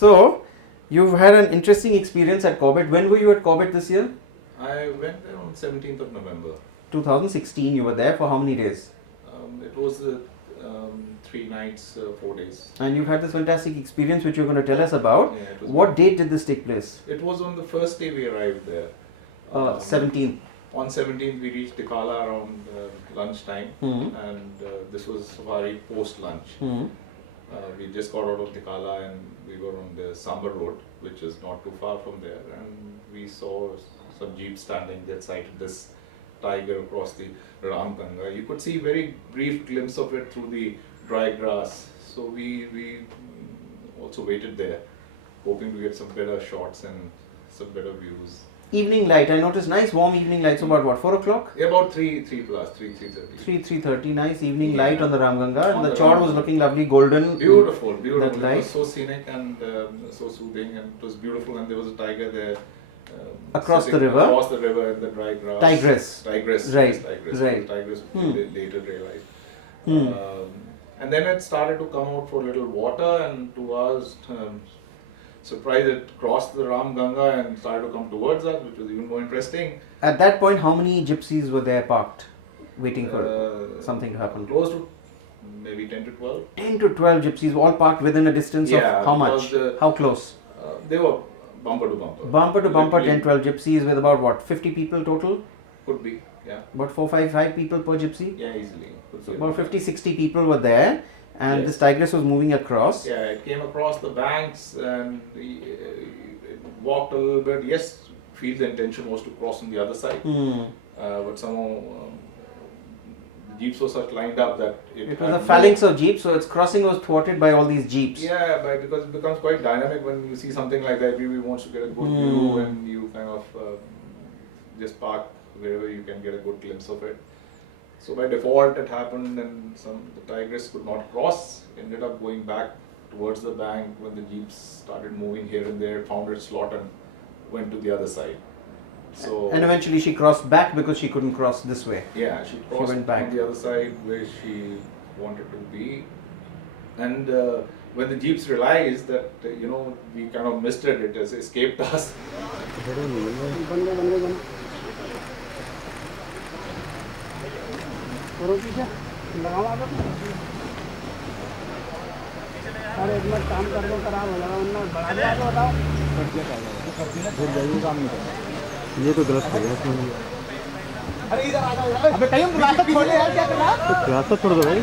So, you've had an interesting experience at Corbett. When were you at Corbett this year? I went there on 17th of November. 2016. You were there for how many days? It was 3 nights, 4 days. And you've had this fantastic experience which you're going to tell us about. Yeah, it was What date did this take place? It was on the first day we arrived there. 17th. On 17th we reached Tikala around lunchtime, Hmm. and this was safari post lunch. Hmm. We just got out of Tikala and we were on the Sambar road, which is not too far from there, and we saw some jeeps standing that sighted this tiger across the Ramganga. You could see very brief glimpse of it through the dry grass. So we also waited there, hoping to get some better shots and some better views. Evening light. I noticed nice warm evening lights. About what? 4 o'clock? Yeah, about 3:30. 3:30. Nice evening Yeah. light on the Ramganga. On And the the chord was Ramganga. looking lovely, golden. Beautiful. That It light. was so scenic and so soothing, and it was beautiful. And there was a tiger there. Across sitting the river? Across the river in the dry grass. Tigress. Tigress. Right, Yes, tigress. right. Tigress. Hmm. Later realized. Hmm. And then it started to come out for a little water, and to us, surprised it crossed the Ramganga and started to come towards us, which was even more interesting. At that point, how many gypsies were there parked, waiting for something to happen? Close to maybe 10 to 12. 10 to 12 gypsies, all parked within a distance Yeah, of how much? because, How close? They were bumper to bumper. Bumper to bumper, Literally 10, 12 gypsies with about what? 50 people total? Could be, yeah. About 4, 5 people per gypsy? Yeah, easily. Could So be about 50, 60 people were there, and Yes. this tigress was moving across. Yeah, it came across the banks and it walked a little bit. Yes, feel the intention was to cross on the other side, Hmm. but somehow the jeeps were such lined up that It was a had phalanx of jeeps, so its crossing was thwarted by all these jeeps. Yeah, because it becomes quite dynamic when you see something like that. Everybody wants to get a good view, and you kind of just park wherever you can get a good glimpse of it. So by default, it happened, and the tigress could not cross. Ended up going back towards the bank when the jeeps started moving here and there. Found its slot and went to the other side. So And eventually she crossed back because she couldn't cross this way. yeah, she crossed went back. on the other side where she wanted to be, and when the jeeps realized that we kind of missed it, it has escaped us. अरे एक minute काम कर दो, खराब हो जाएगा, वरना बढ़ा दिया तो बताओ। ये तो गलत है इसमें। अरे इधर आ जाओ। अबे कहीं रास्ता छोड़ दे यार, क्या कर रहा है? तो रास्ता छोड़ दो भाई।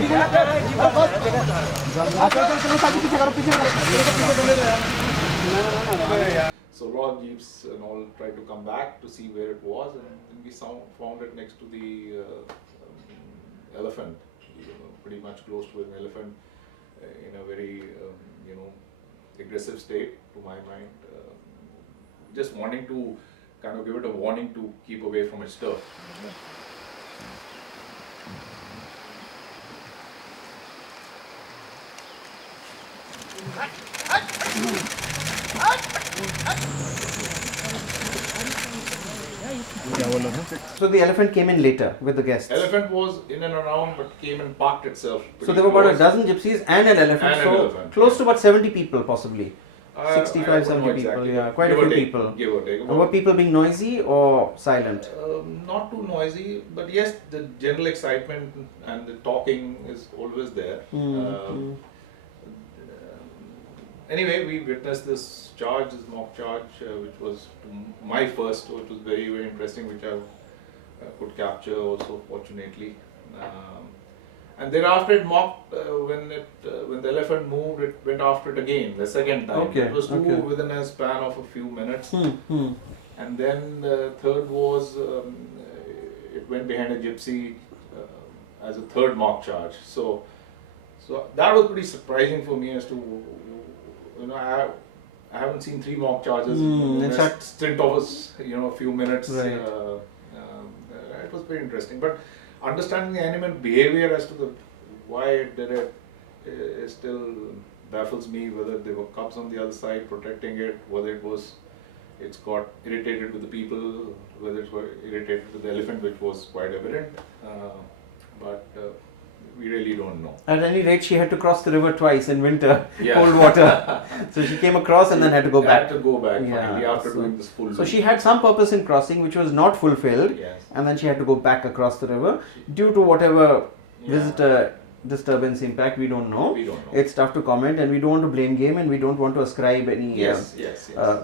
So a lot of jeeps and all tried to come back to see where it was, and we found it next to the elephant, pretty much close to an elephant, in a very aggressive state to my mind, just wanting to kind of give it a warning to keep away from its turf. So the elephant came in later with the guests. Elephant was in and around, but came and parked itself. So there were about a close. dozen gypsies and an elephant. And an So elephant, close yeah. to about 70 people possibly. 65, I wouldn't 70 know people, exactly. yeah, quite Give a or few take, people. Give or take. Were people being noisy or silent? Not too noisy, but yes, the general excitement and the talking is always there. Anyway, we witnessed this charge, this mock charge, which was my first, so it was very, very interesting, which I could capture also, fortunately. And thereafter it mocked, when the elephant moved, it went after it again, the second time. Okay, It was two okay. within a span of a few minutes. Hmm. And then the third was, it went behind a gypsy as a third mock charge. So that was pretty surprising for me as to, I haven't seen 3 mock charges in in a fact- stint of a few minutes. Right. It was very interesting. But understanding the animal behavior as to why it did it still baffles me, whether there were cubs on the other side protecting it, whether it's got irritated with the people, whether it got irritated with the elephant, which was quite evident. But we really don't know. At any rate, she had to cross the river twice in winter, Yeah. cold water. So she came across and then had to go back. Had to go back Yeah, finally after so- doing this full So loop. she had some purpose in crossing, which was not fulfilled, Yes. and then she had to go back across the river due to whatever Yeah. visitor disturbance impact. We don't know. We don't know. It's tough to comment, and we don't want to blame game, and we don't want to ascribe any Yes.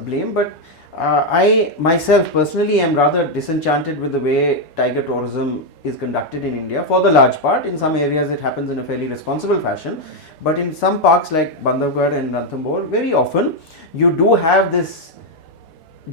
blame. But I myself personally am rather disenchanted with the way tiger tourism is conducted in India. For the large part, in some areas it happens in a fairly responsible fashion, but in some parks like Bandhavgarh and Ranthambore, very often you do have this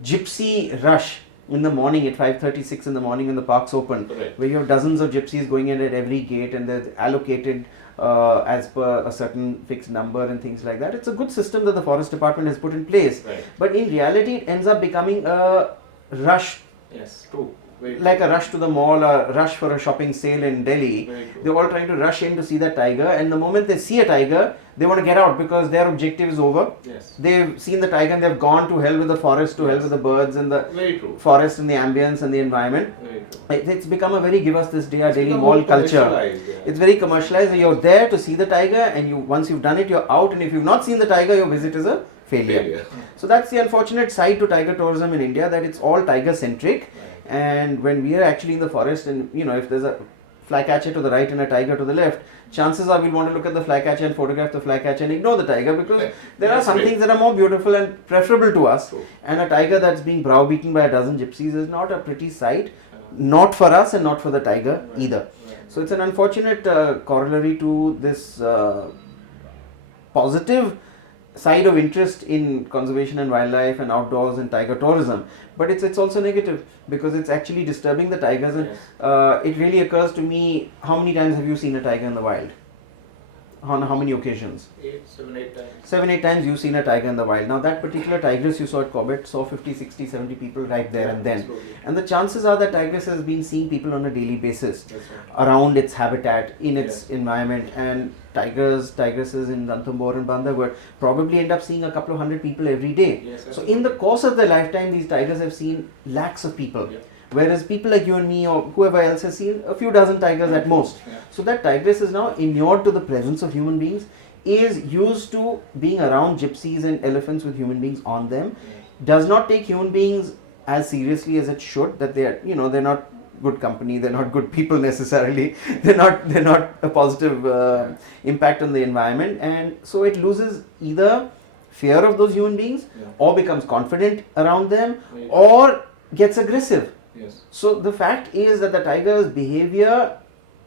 gypsy rush in the morning at 5:36 in the morning when the park's open, Correct. where you have dozens of gypsies going in at every gate, and they're allocated as per a certain fixed number and things like that. It's a good system that the forest department has put in place, Right. but in reality it ends up becoming a rush, Yes. True. Very like true. a rush to the mall, a rush for a shopping sale in Delhi. Very true. They're all trying to rush in to see that tiger, and the moment they see a tiger, they want to get out because their objective is over. Yes. They've seen the tiger and they've gone to hell with the forest, to hell Yes. with the birds and the Very true. forest and the ambience and the environment. Very true. It's become a very give us this day our It's daily become mall more culture. commercialized, yeah. It's very commercialized. You're there to see the tiger, and you once you've done it, you're out. And if you've not seen the tiger, your visit is a failure. Failure. So that's the unfortunate side to tiger tourism in India, that it's all tiger centric. Right. And when we are actually in the forest, and if there's a flycatcher to the right and a tiger to the left, chances are we'll want to look at the flycatcher and photograph the flycatcher and ignore the tiger, because there are That's some right. things that are more beautiful and preferable to us. True. And a tiger that's being browbeaten by a dozen gypsies is not a pretty sight, not for us and not for the tiger Right. either. Right. So it's an unfortunate corollary to this positive side of interest in conservation and wildlife and outdoors and tiger tourism, but it's also negative because it's actually disturbing the tigers. And Yes. it really occurs to me, how many times have you seen a tiger in the wild? On how many occasions? 7, 8 times. 7, 8 times you've seen a tiger in the wild. Now that particular tigress you saw at Corbett saw 50, 60, 70 people right there and then. Absolutely. And the chances are that tigress has been seeing people on a daily basis That's right. around its habitat, in its Yes. environment, and tigresses in Ranthambore and Bandhavgarh probably end up seeing a couple of hundred people every day. Yes, So in the course of their lifetime, these tigers have seen lakhs of people, Yeah. whereas people like you and me or whoever else has seen a few dozen tigers at most. Yeah. So that tigress is now inured to the presence of human beings, is used to being around gypsies and elephants with human beings on them, does not take human beings as seriously as it should, that they are, they're not good company, they're not good people necessarily, they're not a positive impact on the environment, and so it loses either fear of those human beings, Yeah. or becomes confident around them, Very true. or gets aggressive. Yes. So the fact is that the tiger's behavior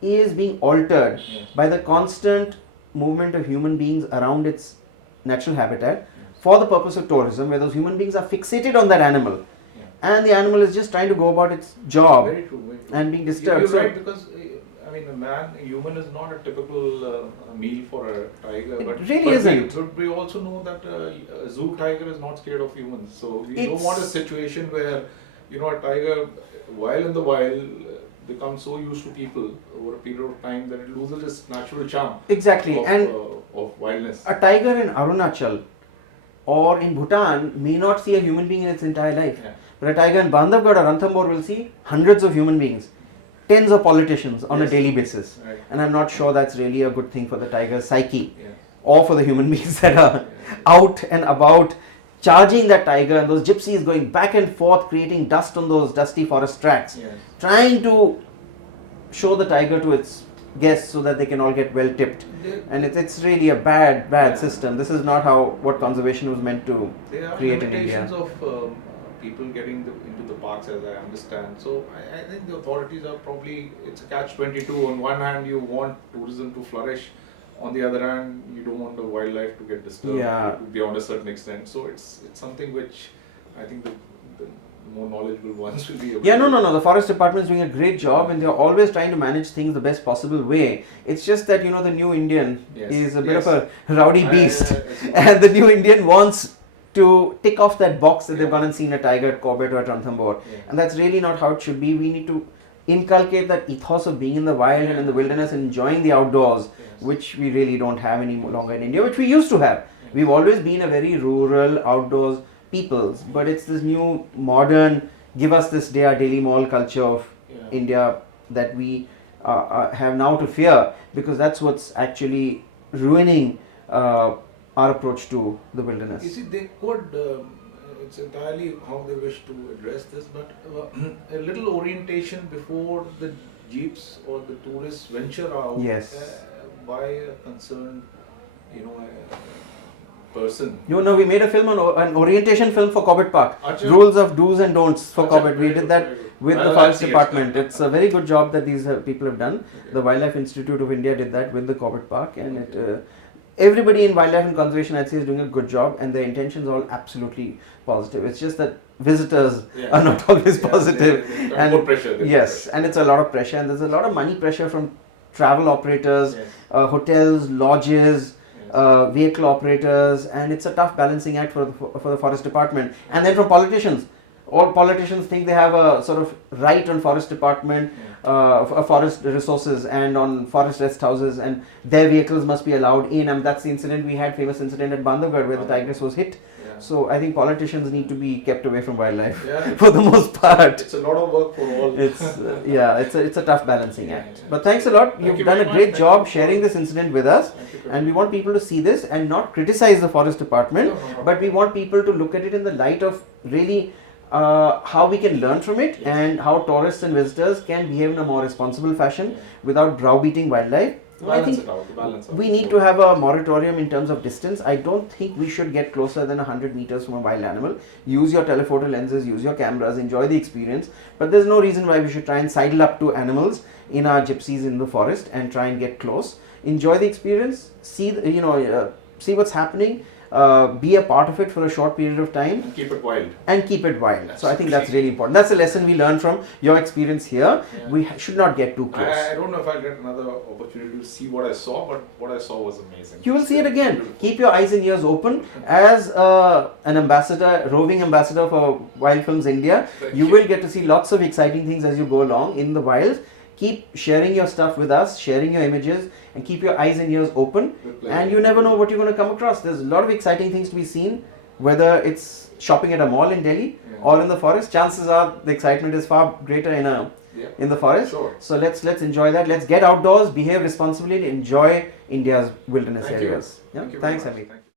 is being altered Yes. by the constant movement of human beings around its natural habitat for the purpose of tourism, where those human beings are fixated on that animal, and the animal is just trying to go about its job Very true. Very true. and being disturbed. You're So right, because a human is not a typical meal for a tiger. It but really but isn't. But we also know that a zoo tiger is not scared of humans. So we don't It's- want a situation where a tiger, while in the wild, becomes so used to people over a period of time that it loses its natural charm exactly, and of wildness. a tiger in Arunachal or in Bhutan may not see a human being in its entire life. Yeah. But a tiger in Bandhavgarh or Ranthambore will see hundreds of human beings, tens of politicians on a Yes. daily basis. Right. And I'm not sure that's really a good thing for the tiger's psyche, Yeah. or for the human beings that are Yeah. out and about charging that tiger, and those gypsies going back and forth creating dust on those dusty forest tracks, Yeah. trying to show the tiger to its guests so that they can all get well tipped. And it's really a bad Yeah. system. This is not what conservation was meant to There are create in India. limitations of people getting into the parks, as I understand. So I think the authorities are probably, it's a catch-22. On one hand, you want tourism to flourish. On the other hand, you don't want the wildlife to get disturbed Yeah. beyond a certain extent. So it's something which I think the more knowledgeable ones will be able Yeah, to no. The forest department is doing a great job, and they're always trying to manage things the best possible way. It's just that the new Indian Yes. is a bit Yes. of a rowdy beast, it's- and the new Indian wants to tick off that box that they've gone and seen a tiger at Corbett or at Ranthambore, Yeah. and that's really not how it should be. We need to inculcate that ethos of being in the wild and in the wilderness and enjoying the outdoors, Yes. which we really don't have any longer in India, which we used to have. We've always been a very rural, outdoors peoples, but it's this new modern, give us this day our daily mall culture of Yeah. India that we have now to fear, because that's what's actually ruining our approach to the wilderness. You see, they could, it's entirely how they wish to address this, but a little orientation before the jeeps or the tourists venture out Yes. by a concerned, person. You know, we made a film on an orientation film for Corbett Park. Acha. Rules of do's and don'ts for Acha, Corbett. We very did good, that very good. with Well, the Forest that's Department. yes. It's a very good job that these people have done. Okay. The Wildlife Institute of India did that with the Corbett Park, and everybody in wildlife and conservation, I'd say, is doing a good job, and their intentions are all absolutely positive. It's just that visitors Yeah. are not always Yeah, positive. they And more pressure. There's yes, more pressure. and it's a lot of pressure, and there's a lot of money pressure from travel operators, Yes. hotels, lodges, Yes. vehicle operators, and it's a tough balancing act for the forest department. And then from politicians, all politicians think they have a sort of right on forest department, forest resources, and on forest rest houses, and their vehicles must be allowed in. And that's the incident we had, famous incident at Bandhavgarh where the tigress was hit. Yeah. So I think politicians need to be kept away from wildlife Yeah. for the most part. It's a lot of work for all. It's it's a tough balancing Yeah, act. yeah. But thanks a lot. Thank You've you done a very great much. job Thank you. sharing this incident with us, Thank you. and we want people to see this and not criticize the forest department, No, no, no. but we want people to look at it in the light of really how we can learn from it, Yes. and how tourists and visitors can behave in a more responsible fashion Yeah. without browbeating wildlife. I Balance think it out. To balance out. we need to have a moratorium in terms of distance. I don't think we should get closer than 100 meters from a wild animal. Use your telephoto lenses, use your cameras, enjoy the experience. But there's no reason why we should try and sidle up to animals in our gypsies in the forest and try and get close. Enjoy the experience. See what's happening. Be a part of it for a short period of time. And keep it wild. And keep it wild. So I think that's really important. That's a lesson we learned from your experience here. Yeah. We should not get too close. I don't know if I'll get another opportunity to see what I saw, but what I saw was amazing. You will see it again. Beautiful. Keep your eyes and ears open. As an ambassador, roving ambassador for Wild Films India, Thank you will get to see lots of exciting things as you go along in the wild. Keep sharing your stuff with us, sharing your images, and keep your eyes and ears open. With pleasure. And you never know what you're going to come across. There's a lot of exciting things to be seen, whether it's shopping at a mall in Delhi Yeah. or in the forest. Chances are the excitement is far greater Yeah. in the forest. Sure. So let's enjoy that. Let's get outdoors, behave responsibly, and enjoy India's wilderness Thank you. areas. Yeah? Thank you very Thanks, much. Harmit. Thank you.